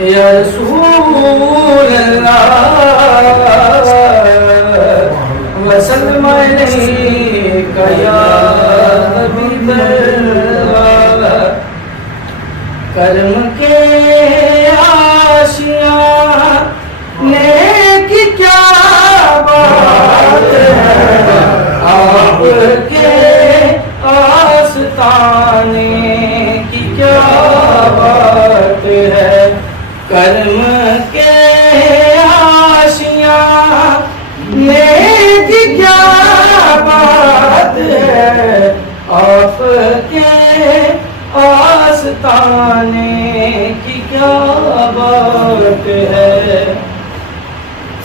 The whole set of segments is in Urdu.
یا رسول اللہ وسلم علیک یا حبیب اللہ کرم کے آشیاں نیک کیا بات ہے آپ کے آستانے کی کیا بات ہے کرم کے آشیاں نیک کیا بات ہے آپ کے آستانے کی کیا بات ہے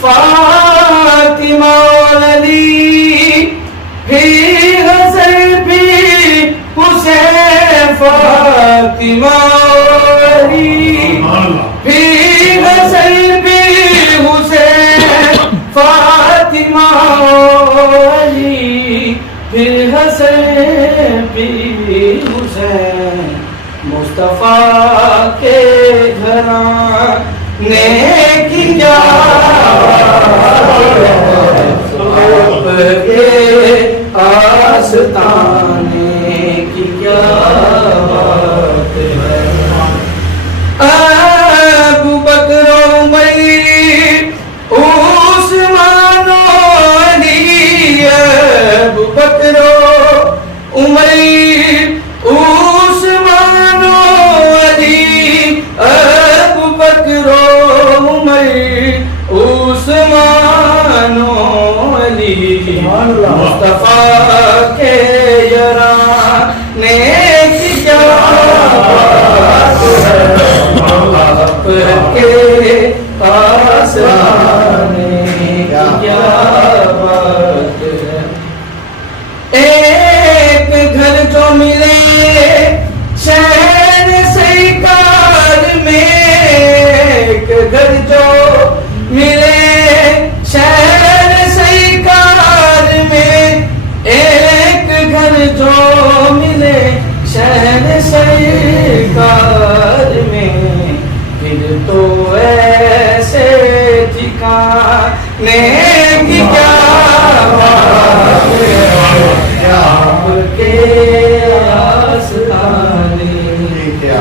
فاطمہ علی بھی حسن بھی حسین فاطمہ علی بھی حسن بھی حسین فاطمہ علی بھی حسن بھی حسین مصطفیٰ کے گھرانے کی کیا آپ کے آستانے کی کیا بات ہے ابو بکر عمر عثمان علی ابو بکر عمر عثمان علی ابو بکر عمر عثمان علی مصطفیٰ کے یارانے کی کیا بات ہے آپ کے آستانے کی کیا بات ہے ایک گھر جو ملے شہر سرکار میں ایک گھر جو ملے شہر سرکار میں ایک گھر جو ملے شہر سرکار میں پھر تو ایسے ٹھکانے کی کیا بات ہے آپ کے آستانے کیا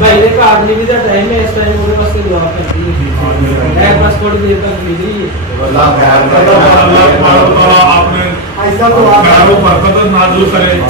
پہلے کا آدمی بھی ٹائم ہے اس ٹائم میرے پاس دعا کرتی ہے پاسپورٹ دیر تک ملی آپ نے ایسا تو آپ نازل کرے